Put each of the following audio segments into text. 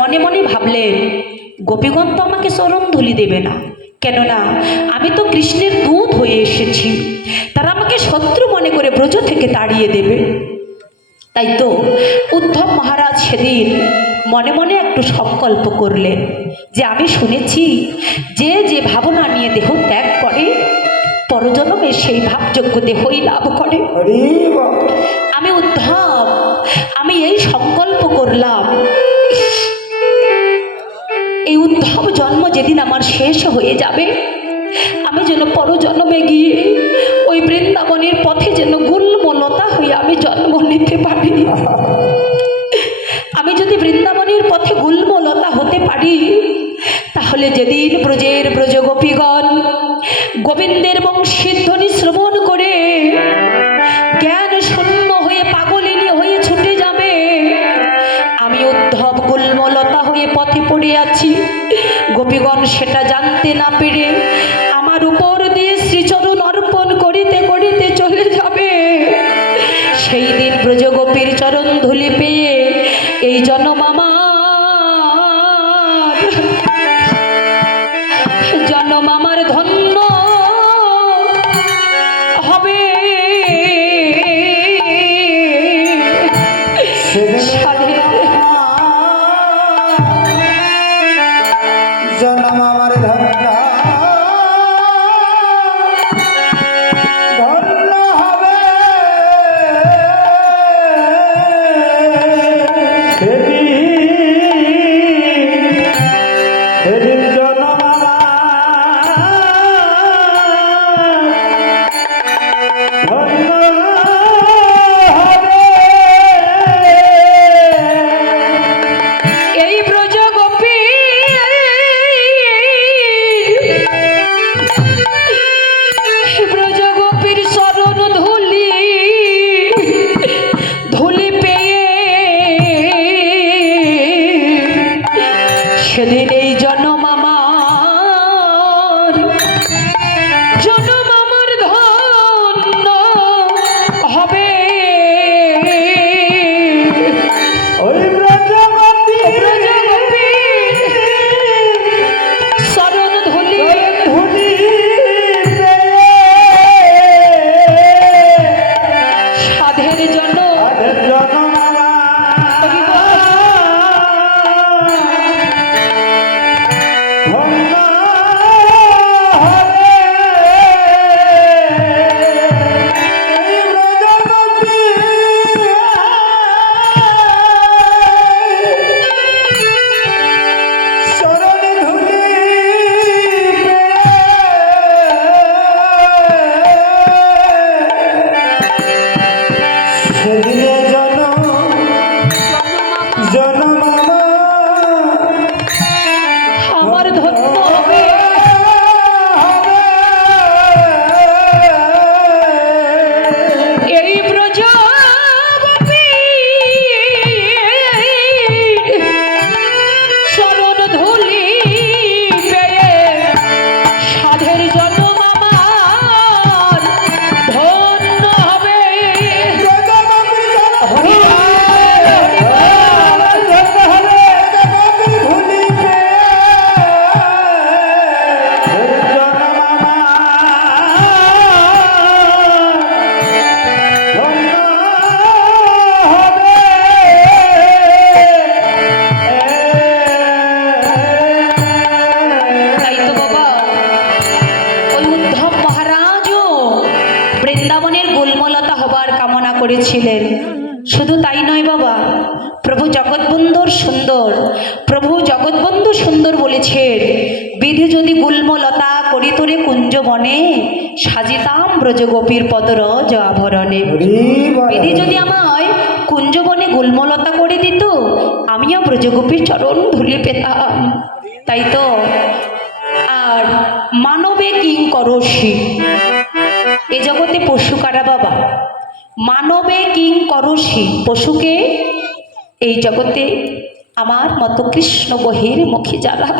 মনে মনে ভাবলেন, গোপীগণ তো আমাকে চরণ ধুলি দেবে না, কেননা আমি তো কৃষ্ণের দূত হয়ে এসেছি। তারা আমাকে শত্রু মনে করে ব্রজ থেকে তাড়িয়ে দেবে। তাই তো উদ্ধব মহারাজ সেদিন মনে মনে একটু সংকল্প করলেন যে আমি শুনেছি যে যে ভাবনা নিয়ে দেহ ত্যাগ করে পরজন্মে সেই ভাবযোগ্য দেহই লাভ করে। আমি উদ্ধব, আমি এই সংকল্প করলাম, এই উদ্ধব জন্ম যেদিন আমার শেষ হয়ে যাবে, আমি যেন পরজন্মে গিয়ে ওই বৃন্দাবনের পথে যেন গুল্মলতা হয়ে আমি জন্ম নিতে পারি। আমি যদি বৃন্দাবনের পথে গুল্মলতা হতে পারি, তাহলে যেদিন ব্রজের ব্রজগোপীগণ গোবিন্দের বংশীর ধ্বনি শ্রবণ করে জ্ঞান শূন্য হয়ে পাগলিনী হয়ে ছুটে যাবে, আমি উদ্ধব গুল্মলতা হয়ে পথে পড়ে আছি, গোপীগণ সেটা জানতে না পেরে আমার উপর দিয়ে শ্রীচরণ অর্পণ করিতে করিতে চলে যাবে। সেই দিন ব্রজগোপীর চরণ ধুলি পেয়ে এই জন্ম আমার ধন্য হবে। জন্ম আমার ধন্য ধন্য হবে। সেদিন জন্ম সেদিন এই জন্ম আমার ধন্য হবে। ওই ব্রজগোপী শরণ ধুলি সাধের জন্য আমার ধন্য হবে। এই ব্রজগোপী শরণ ধুলি পেয়ে সাধের জন্ম আমার ধন্য হবে। বৃন্দাবনের গুল্মলতা হবার কামনা করেছিলেন। শুধু তাই নয় বাবা, প্রভু জগৎবন্ধু সুন্দর বলেছেন, বিধি যদি গুল্মলতা করি তোরে কুঞ্জ বনে, সাজিতাম ব্রজগোপীর পদরজ আভরণে। বিধি যদি আমায় কুঞ্জবনে গুল্মলতা করে দিত, আমিও ব্রজগোপীর চরণ ধুলি পেতাম। তাই তো আর মানবে কিং করসি, এ জগতে পশু কারা বাবা? মানবে কিং করসি, পশুকে এই জগতে আমার মতো কৃষ্ণ বহির মুখী যারা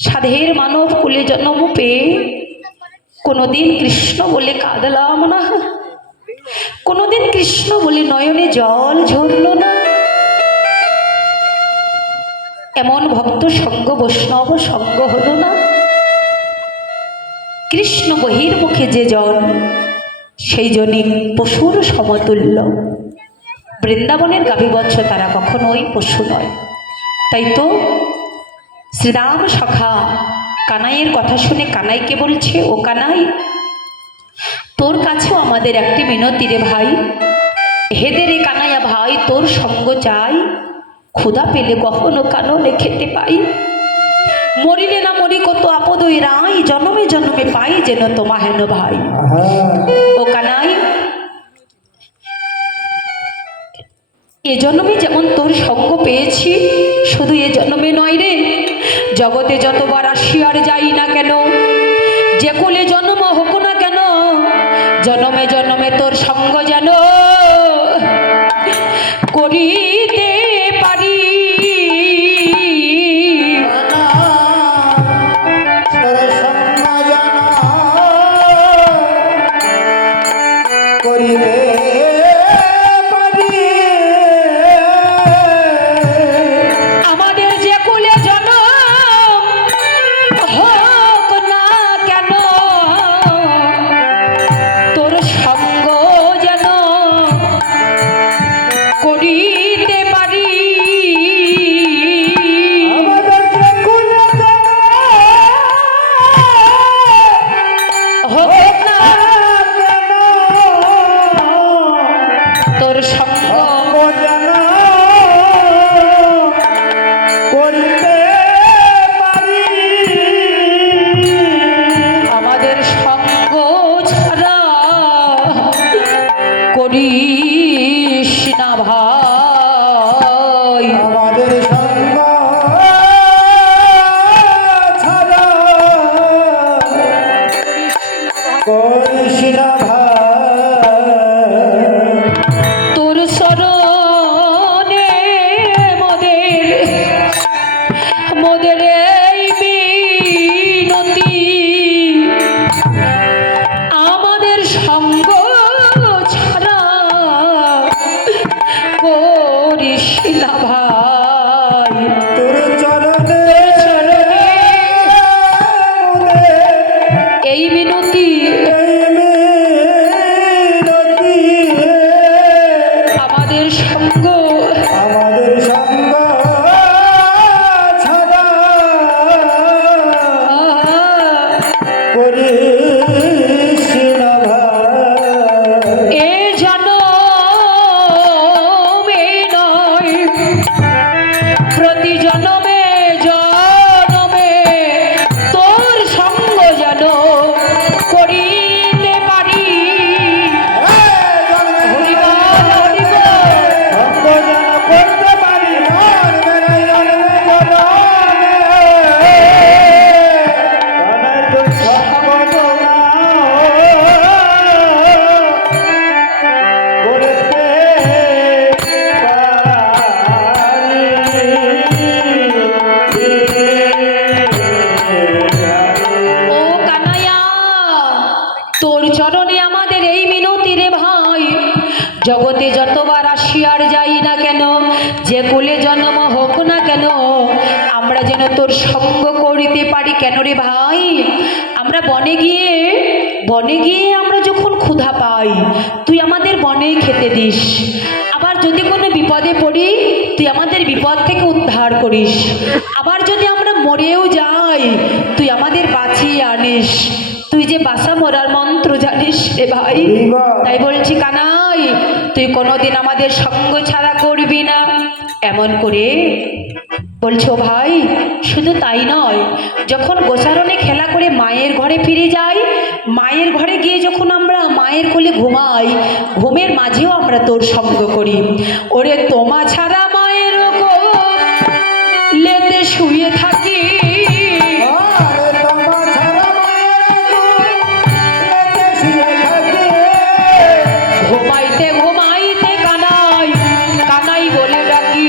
সাধের মানব কুলে জন্ম পেয়ে কোনোদিন কৃষ্ণ বলে কাঁদলাম না, কোনোদিন কৃষ্ণ বলে নয়নে জল ঝরল না। এমন ভক্ত সঙ্গ বৈষ্ণব সঙ্গ হলো না। কৃষ্ণ বহির্মুখে যে জন সেই জনই পশুর সমতুল্য। বৃন্দাবনের গাভীবৎস তারা কখনোই পশু নয়। তাই তো শ্রীরাম সখা কানাইয়ের কথা শুনে কানাইকে বলছে, ও কানাই, তোর কাছেও আমাদের একটি মিনতি রে ভাই। হেদে রে কানাইয়া ভাই, তোর সঙ্গ চাই, ক্ষুধা পেলে কখনো কাননে খেতে পাই। মরিলে না মরি কত আপদ ওই রাই, জন্মে জন্মে পাই যেন তোমা হেন ভাই। ও কানাই, এ জন্মে যেমন তোর সঙ্গ পেয়েছি, শুধু এ জন্মে নয় রে, জগতে যতবার আসি আর যাই না কেন, যে কুলে জন্ম হোক না কেন, জন্মে জন্মে তোর সঙ্গ যেন করিতে পারি। আমাদের যে কুলে জন্ম হোক না কেন, তোর সঙ্গ যেন করিতে পারি। হোক না তোর সঙ্গ আমাদের সঙ্গ ছাড়া করিস না ভাই। আমাদের সঙ্গ ছাড়া করিস না ভাই। তোর শরণে মোদের মোদের এই বিনতি, আমাদের সঙ্গ ছাড়া করিস না ভাই। তোর চরণে এই বিনতি আমাদের সঙ্গ আমাদের সঙ্গ ছাড়া করিস না ভাই। এ জনমে নয়, প্রতি জনমে জনমে তোর সঙ্গ যেন করিতে পারি। হরি বল, হরি বল। সঙ্গ যেন করতে পারি, জন্মে নাই জন্মে জন্মে। কানাই তোর সঙ্গ না করতে ও কানাইয়া, তোর চরণে আমাদের এই মিনতি রে ভাই। জগতে যতবার আসি আর যাই না কেন, যে কুলে জন্ম হোক না কেন, আমরা যেন তোর সঙ্গ করিতে পারি। কেন রে ভাই? আমরা বনে গিয়ে আমরা যখন ক্ষুধা পাই, তুই আমাদের বনে খেতে দিস। আবার যদি কোনো বিপদে পড়ি, তুই আমাদের বিপদ থেকে উদ্ধার করিস। আবার যদি আমরা মরেও যাই, তুই আমাদের বাঁচিয়ে আনিস। তুই যে বাসা মরার মন্ত্র জানিস রে ভাই। তাই বলছি কানাই, তুই কোনোদিন আমাদের সঙ্গ ছাড়া করবি না। এমন করে বলছো ভাই। শুধু তাই নয়, যখন গোচারণে খেলা করে মায়ের ঘরে ফিরে যাই, মায়ের ঘরে গিয়ে যখন আমরা মায়ের কোলে ঘুমাই, ঘুমের মাঝেও আমরা তোর সঙ্গ করি। ওরে তোমা ছাড়া মায়ের লেতে শুয়ে থাকি, ঘুমাইতে ঘুমাইতে কানাই কানাই বলে ডাকি।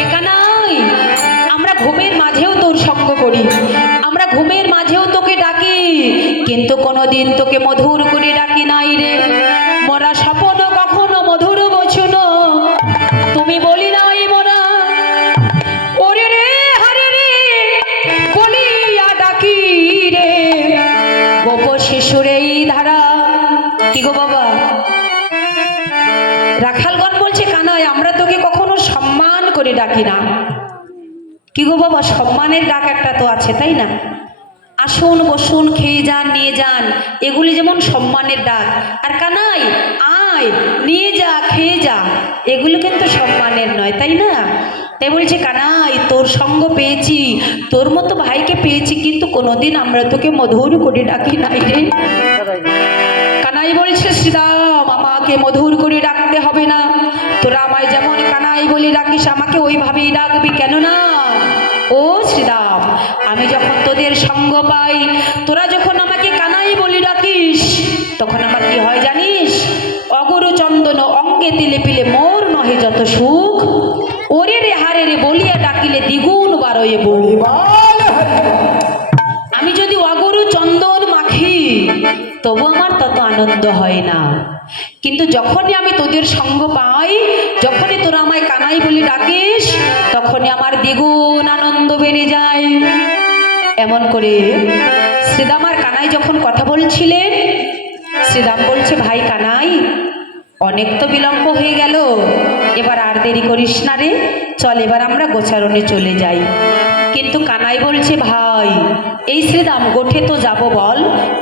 এ কানাই, আমরা ঘুমের মাঝেও তোর সঙ্গ করি, আমরা ঘুমের মাঝেও তোকে ডাকি, কিন্তু কোনোদিন তোকে মধুর করে ডাকি নাই রে। মরা স্বপ্ন কখনো রাখালগণ বলছে, কানাই আমরা তোকে কখনো সম্মান করে ডাকি না। কি গো বাবা, সম্মানের ডাক একটা তো আছে, তাই না? আসুন বসুন, খেয়ে যান, নিয়ে যান, এগুলি যেমন সম্মানের ডাক। আর কানাই আয়, নিয়ে যা, খেয়ে যা, এগুলো কিন্তু সম্মানের নয়, তাই না? তাই বলছে, কানাই তোর সঙ্গ পেয়েছি, তোর মতো ভাইকে পেয়েছি, কিন্তু কোনোদিন আমরা তোকে মধুর করে ডাকি নাই রে। কানাই বলছে, শ্রীরাম আমাকে মধুর করে ডাকতে হবে না, তোরা আমায় যেমন কানাই বলে ডাকিস আমাকে ওইভাবেই ডাকবি। কেন না ও শ্রীরাম, আমি যখন তোদের সঙ্গ পাই, তোরা যখন আমাকে কানাই বলে ডাকিস, তখন আমার কি হয় জানিস? অগরু চন্দন অঙ্গে তিলে পিলে মোর নহে যত সুখ, ওরে রে হারে রে বলিয়া ডাকিলে দ্বিগুণ বারোয়ে বউ। আমি যদি অগরু চন্দন মাখি তবু আমার তত আনন্দ হয় না, কিন্তু যখনই আমি তোদের সঙ্গ পাই, যখনই তোরা আমায় কানাই বলে ডাকিস, তখনই আমার দ্বিগুণ আনন্দ বেড়ে যায়। এমন করে শ্রীরাম আর কানাই যখন কথা বলছিলেন, শ্রীরাম বলছে, ভাই কানাই অনেক তো বিলম্ব হয়ে গেল, এবার আর দেরি করিস না রে, চল এবার আমরা গোচারণে চলে যাই। কিন্তু কানাই বলছে, ভাই এই শ্রীরাম গোঠে তো যাব বল,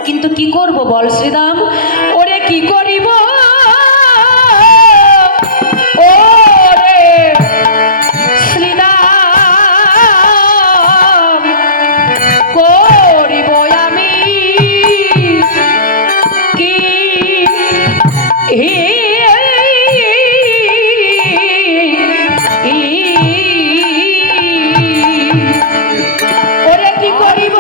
কিন্তু কি করব বল শ্রীরাম? ওরে কি করিব ওরে শ্রীরাম, করিব আমি কি ওরে কি করিব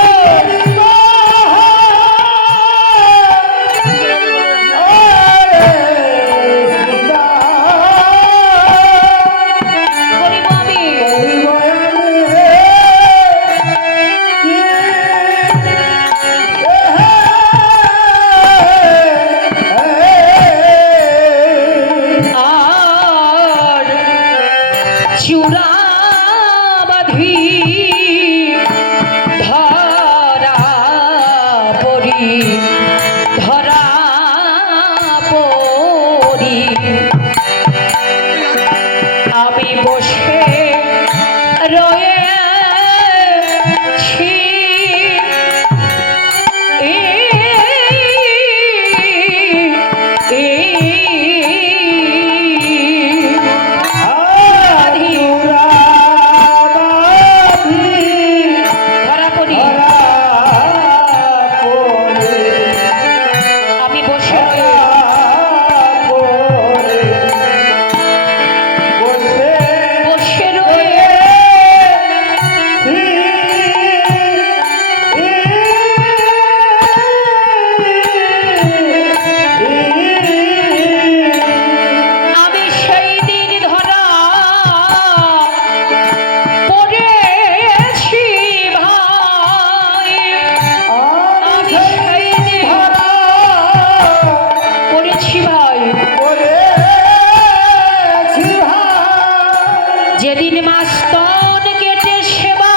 যেদিন মাস্তন কেটে সেবা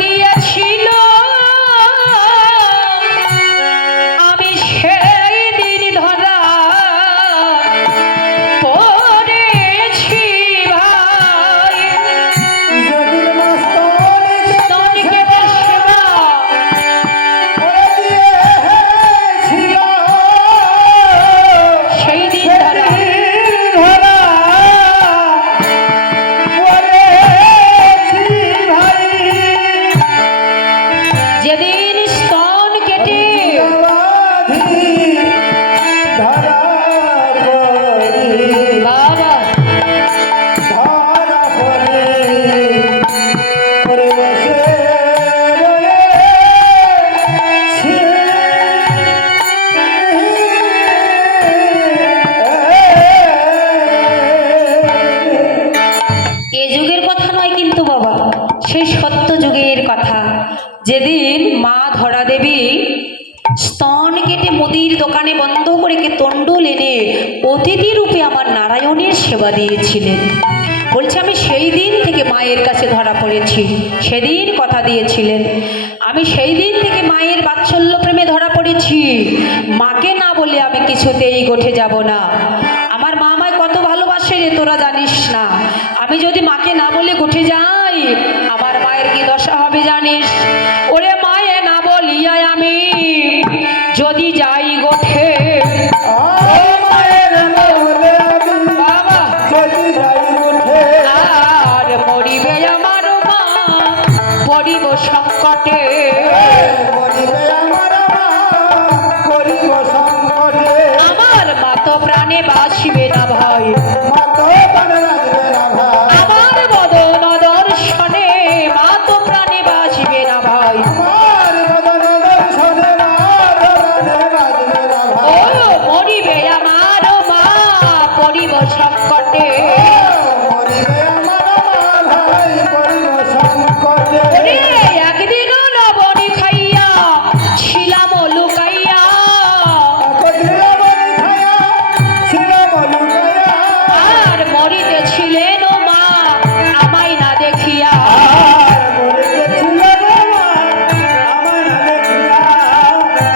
দিয়েছিল, আমি সেই দিন ধরা পড়েছি ভাই। যেদিন মাস্তন কেটে সেবা দিয়েছিল, সেই দিন ধরা যেদিন স্তন কেটে বাবা এ যুগের কথা নয় কিন্তু বাবা, সেই সত্য যুগের কথা, যেদিন মা ধরা দেবী স্তন কেটে মুদির দোকানে বন্ধ করে তণ্ডুল এনে অতিথি রূপে আমার নারায়ণের সেবা দিয়েছিলেন। বলছে আমি সেই দিন থেকে মায়ের কাছে ধরা পড়েছি, সেদিন কথা দিয়েছিলেন, আমি সেই দিন থেকে মায়ের বাৎসল্য প্রেমে ধরা পড়েছি, মাকে না বলে বলে আমি কিছুতেই গোঠে যাব না। আমার মা আমায় কত ভালোবাসে রে, তোরা জানিস না। আমি যদি মাকে না বলে গোঠে যাই, আমার মায়ের কি দশা হবে জানিস? ওরে মায়ে না বলিয়া আমি যদি যাই গোঠে, মায়ের বলে আমি বাবা যদি যাই উঠে, আর মরিবে আমার মা পড়িব সংকটে। মরিবে আমার মা, করিব সংকটে। আমার মা তো প্রাণে বাসিবে না ভাই, মা তো প্রাণে রাখবে না ভাই, আমার বদন দর্শনে মা তো প্রাণে বাসিবে না ভাই। আমার বদন দর্শনে মা তো প্রাণে রাখবে না ও ভাই। মরিবে আমার মা পড়িব সংকটে। মরিবে আমার মা ভাই, করিব সংকটে। ওরে একদিন লবণী খাইয়া ছিলাম লুকাইয়া, আর মরিতেছিলেন মা আমায় না দেখিয়া।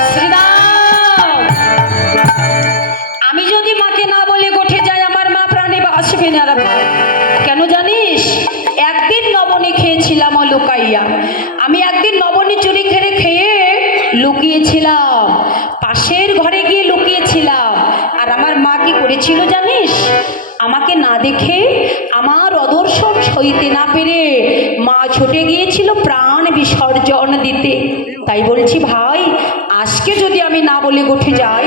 শ্রীরাম, আমি যদি মাকে না বলে গোঠে যাই, আমার মা প্রাণে বাসবে না রে ভাই। কেন জানিস? একদিন নবনী খেয়েছিলাম ও লুকাইয়া। আমি একদিন নবনী চুরি খেয়ে লুকিয়েছিলাম, পাশের ঘরে গিয়ে লুকিয়েছিলাম। আর আমার মা কি করেছিল জানিস? আমাকে না দেখে, আমার অদর্শন সইতে না পেরে মা ছুটে গিয়েছিল প্রাণ বিসর্জন দিতে। তাই বলছি ভাই, আজকে যদি আমি না বলে গোঠে যাই,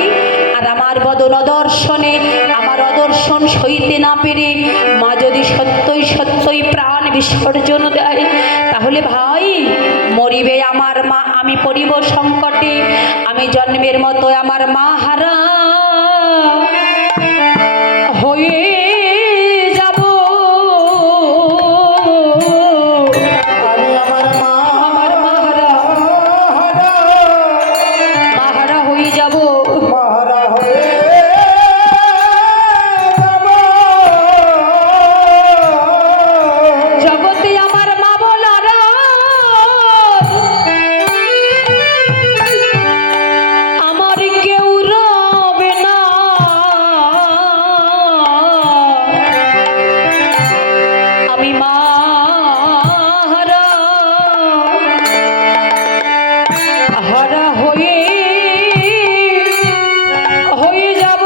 আর আমার বদন অদর্শনে আমার অদর্শন সইতে না পেরে মা যদি সত্যই সত্যই প্রাণ বিসর্জন দেয়, তাহলে ভাই মরিবে আমার মা, আমি পড়িব সংকটে। আমি জন্মের মতো আমার মা হারা হয়ে যাব। আমার মা হারা হয়ে যাব। জগতে আমার মা বলার আমার কেউ রবে না। আমি মা হারা হারা হয়ে যাব।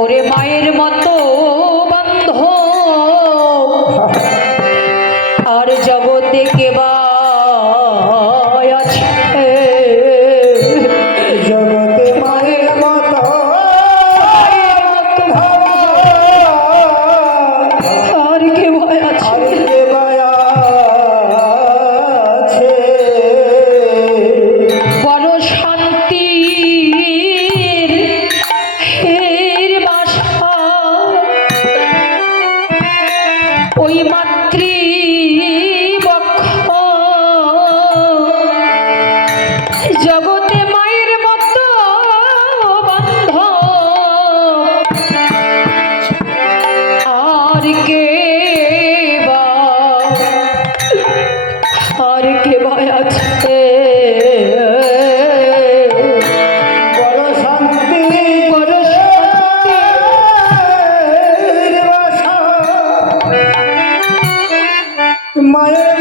ওরে মায়ের মতো বান্ধব আর জগতে কে বা আছে? জগতে মায়ের মতো আর কে ভয় আছে? আজকে আছে বড় শান্তির বাসা ওই মাতৃবক্ষ। জগতে মায়ের মতো বান্ধব আর কে বা আছে? বড় শান্তি বড় শান্তি বাসা মায়ের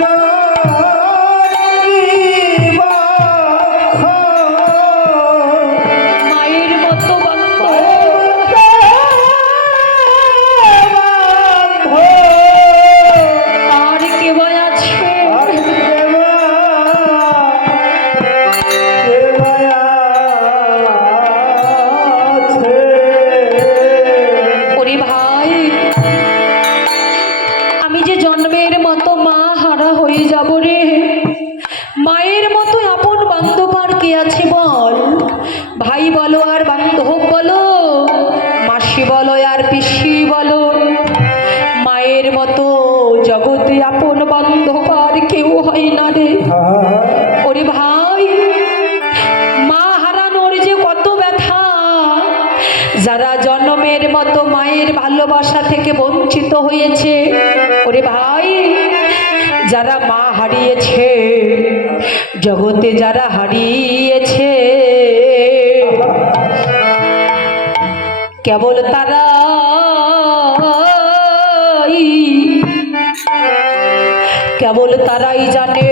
মায়ের মতো বান্ধব আর কে বা আছে? ওরে ভাই, আমি যে জন্মের মতো মা হারা হয়ে যাব রে। মায়ের মতো আপন বান্ধব আর কে আছে বল? ভাই বলো আর বান্ধব বলো, মাসি বলো আর পিসি বলো, মায়ের মতো জগতে আপন বান্ধব আর কেউ হয় না রে। ওরে ভাই, মা হারানোর যে কত ব্যথা, যারা জন্মের মতো মায়ের ভালোবাসা থেকে বঞ্চিত হয়েছে, ওরে ভাই যারা মা হারিয়েছে, জগতে যারা হারিয়েছে, কেবল তারা কেবল তারাই জানে